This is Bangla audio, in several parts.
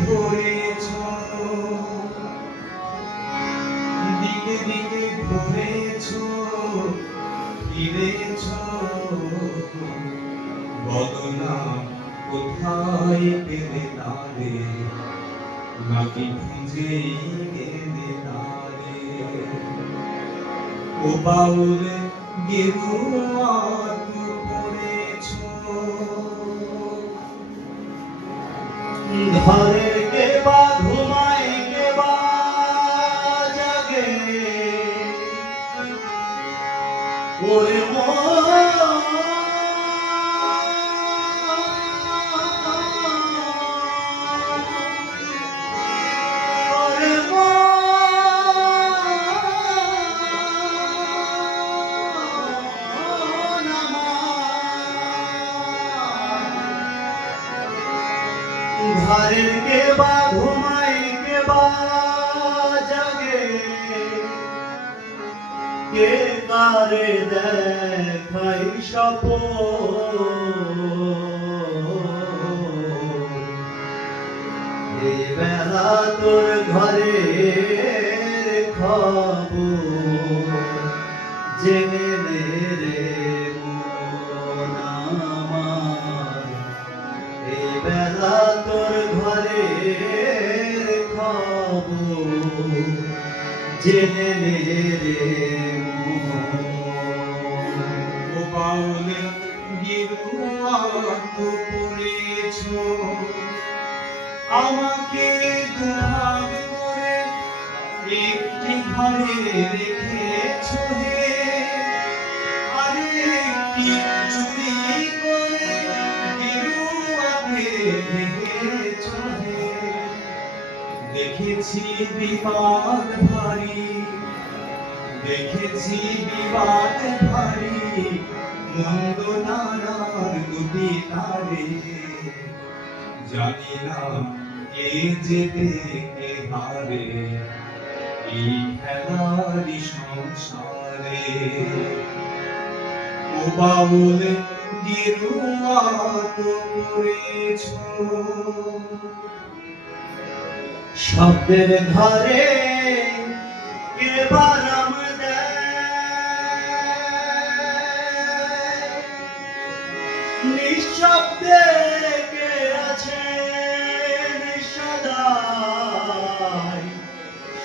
ধরেছ। দিকে দিকে ঘুরেছ, ফিরেছ। বদনা কোথায় পেলে তারে নাকি খুঁজে গেলে তারে ও বাউল পড়েছ। ঘরে এই বেলা তোর ঘরে জেনে এই বেলা তোর ঘরে জেনে রে দেখেছি বিবাদ ভারী, দেখেছি বিবাদ ভারী, মন্দ নানার দুটি তারে। জানি না কে যেতে কে হারে। এই খেলারি সংসারে। ও বাউল গেরুয়া তো করেছ। শব্দের ঘরে এবার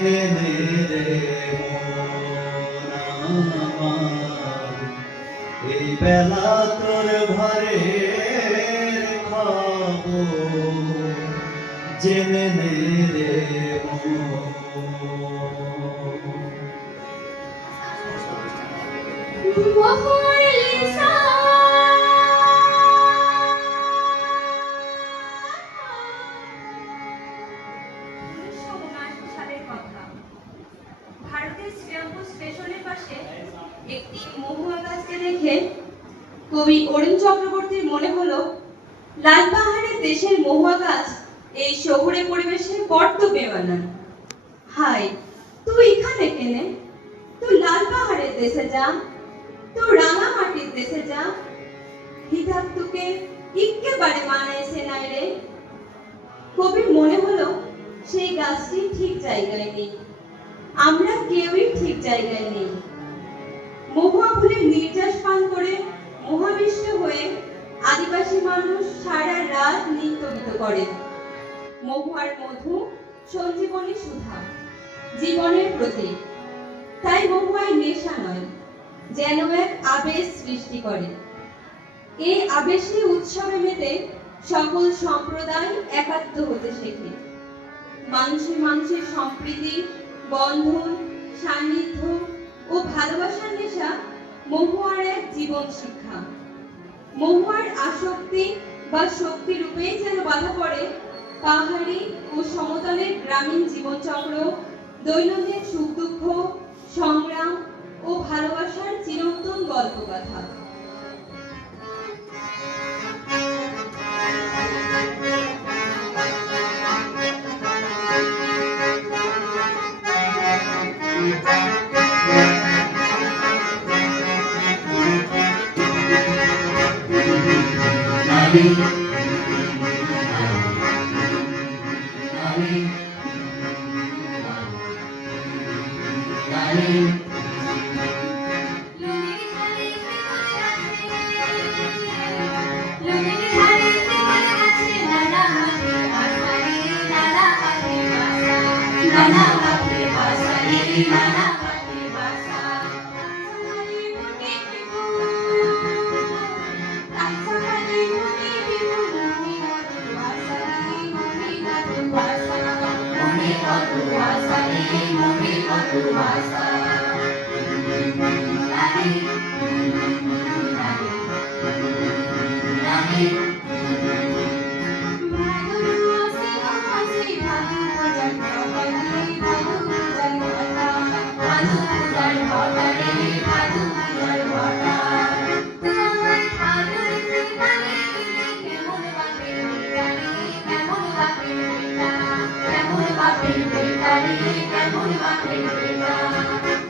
জেনে নে রে আমার। এই বেলা তোর ঘরে খবর জেনে নে এখানে কেনে তুই লাল পাহাড়ের দেশে যা তুই রাঙা মাটির দেশে যা। হিতাব তোকে একেবারে মানাইছে নাই রে। কবির মনে হলো সেই গাছটি ঠিক জায়গায় নেই। আমরা কেউই ঠিক জায়গায় নেই। মহুয়া ফুলের নির্যাস পান করে মহাবিষ্ট হয়ে আদিবাসী মানুষ সারা রাত নৃত্য করে মহুয়ার মধু সঞ্জীবনী সুধা। জীবনের প্রতীক তাই মহুয়ায় নেশা নয়, যেন এক আবেশ সৃষ্টি করে। এই আবেশী উৎসবে মেতে সকল সম্প্রদায় একাত্ম হতে শেখে। মানুষের মানুষের সম্প্রীতি, বন্ধন, সান্নিধ্য ও ভালোবাসার নেশা মহুয়ার এক জীবন শিক্ষা। মহুয়ার আসক্তি বা শক্তি রূপেই যেন বাধা পড়ে, পাহাড়ি ও সমতলের গ্রামীণ জীবনচক্র দৈনন্দিন সুখ দুঃখ সংগ্রাম ও ভালোবাসার চিরন্তন গল্পকথা। নারী নারী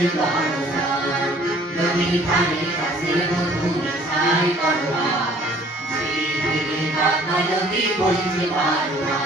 বাইরে গরসান ধারে কাছে মধুর ছাই করবা শ্রী কাকা নদী বলছে পারবা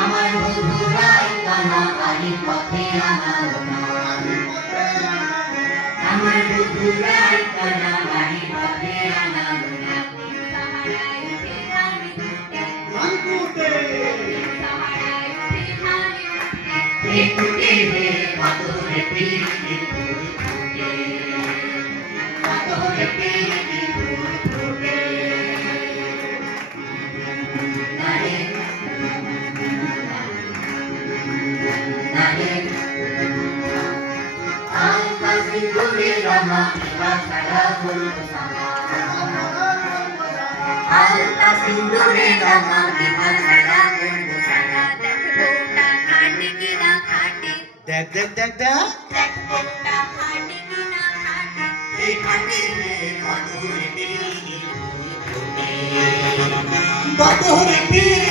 আমার বন্ধুরাই কানা বাড়ির পথে আনা আমার বন্ধুরাই কানা বাড়ির ফুটে রে পাথরে পিড়ি ফুল ফুটে পাথরে দেখ দেখ দেখ দেখ। বাবু রে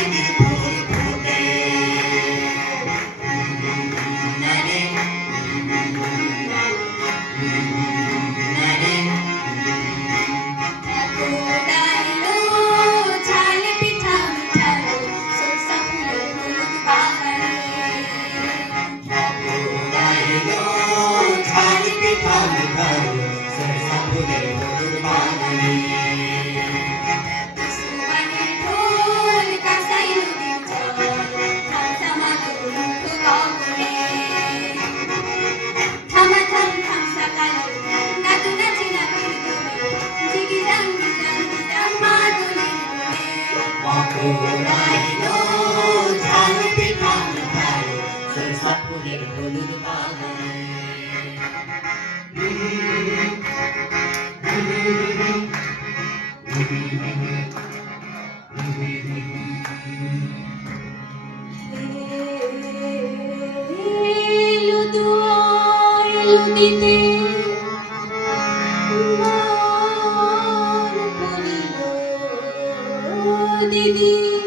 thank you.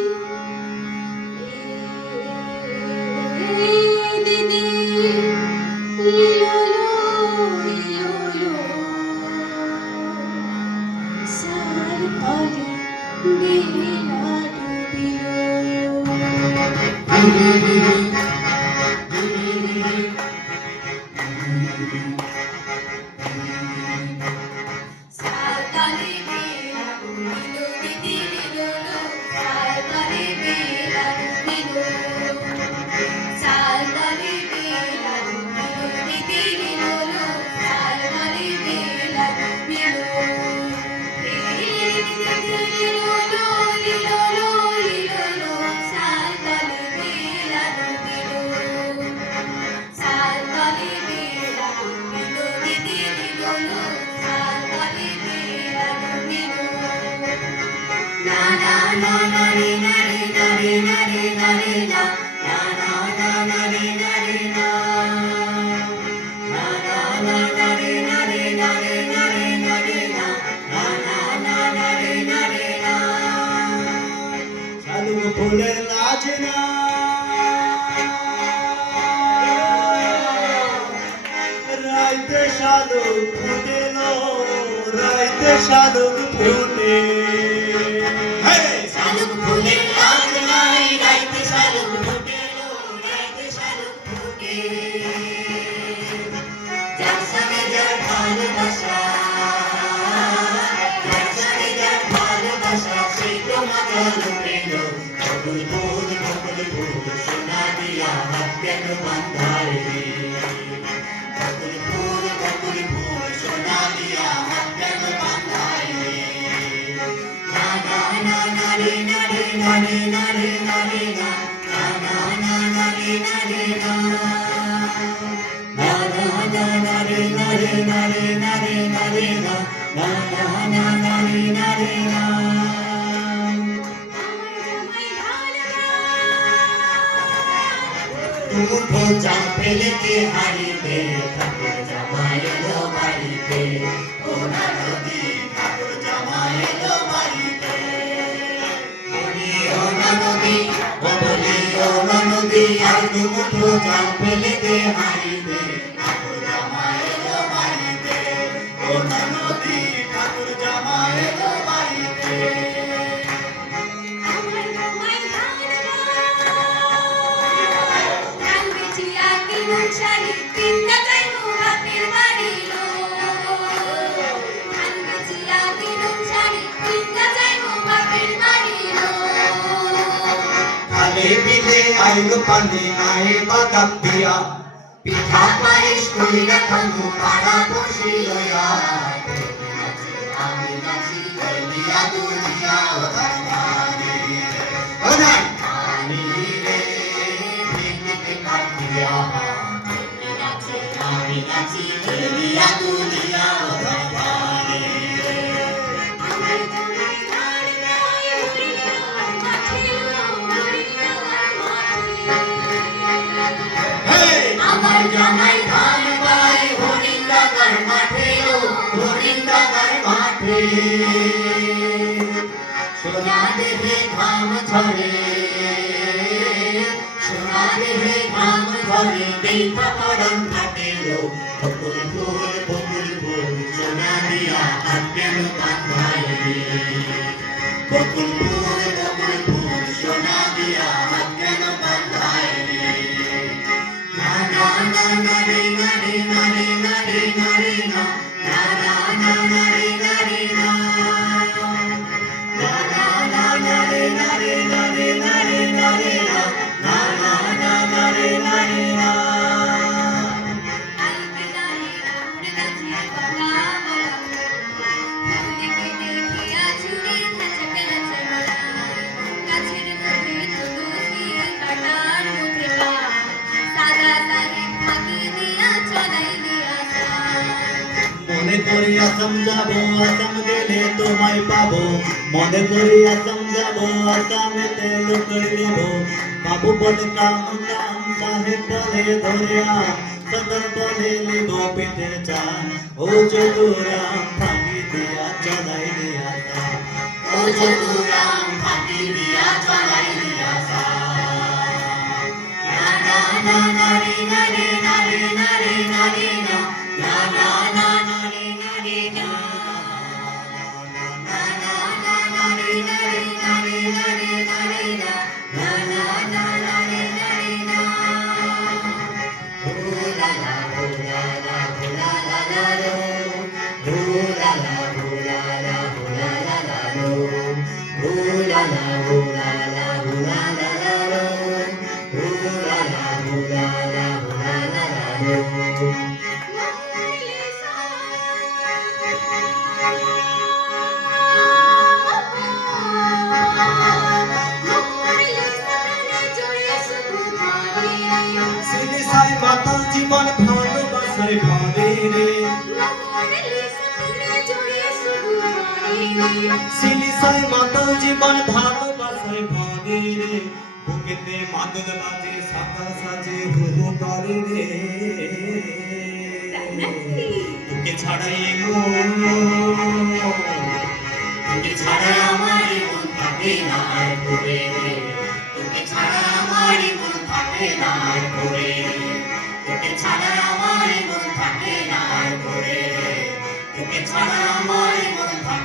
ভুলের লাজ না। রাইতে সাধক ফুটেল রাইতে সাধক ফুল কেন বান্ধাইলি বকুল ফুল বকুল ফুল সোনা দিয়া হাত কেন বান্ধাইলি না না না না রে না রে না রে না রে না রে না না না না না রে না রে না না না না না রে না রে না রে না রে না রে না না না না না রে না রে না মুঠো চাপে রেখে হারিয়ে দিতে আইলো পান্দি নাই বাদাম দিয়া পিঠা পায়েস কইরা খাইলো পাড়া বসে লয়া আমি পিতামার মাঠে। সোনা দেহে ঘাম ঝরে। সোনা দেহে ঘাম ঝরে দেখা পরম ফাটিল বকুল ফুল বকুল ফুল, সোনা দিয়া আজ্ঞান বান্ধায় বকুল ফুল আসাম যাব আসাম গেলে তোমায় পাবো মনে করি আসাম আসামেতে লোকের নিব বাবু বলে কাম কাম সাহেব বলে ধরিয়া সদর বলে নিব পিঠে চান ও চতুরাম ভাঙি দিয়া চলাই দিয়া ও চতুরাম ফাঁকি দিয়া চলাই দিয়া। না না না না না না না না না। না না মাতাল জীবন ভালোবাসায় ভরে রে সিলিসাই মাতাল জীবন ভালোবাসায় ভরে রে বুকেতে মাদল বাজে সাদা সাজে হু হু করে রে তোকে ছাড়াই মন। তোকে ছাড়া আমার মন থাকে না আর ঘুরে তোকে ছাড়া আমার মন থাকে না আর ঘুরে তোকে ছাড়া আমার মন থাকে তোকে ছাড়া আমার মন থাকে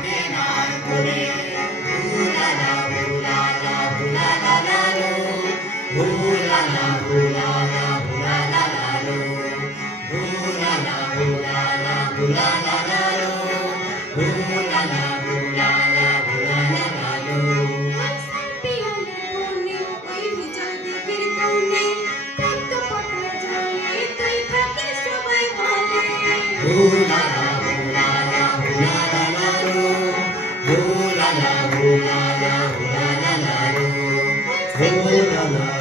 Ana.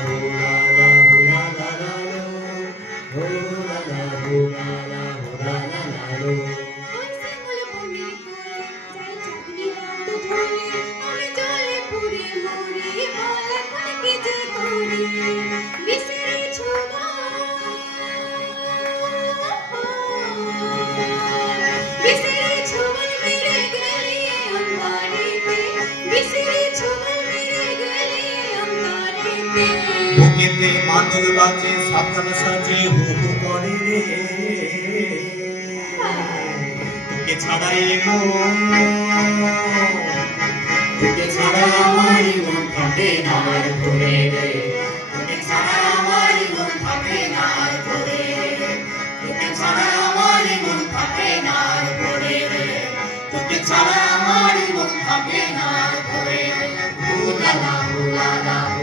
মাদল বাজে সাদা সাজে, হু হু করে রে। তোকে ছাড়াই মন তোকে ছাড়া আমার মন থাকে না আর ঘুরে রে তোকে ছাড়া আমার মন থাকে না আর ঘুরে তোকে ছাড়া আমার মন থাকে না আর রে ছাড়া আমার মন থাকে না আর ঘুরে হুলালা হুলালা হুলালা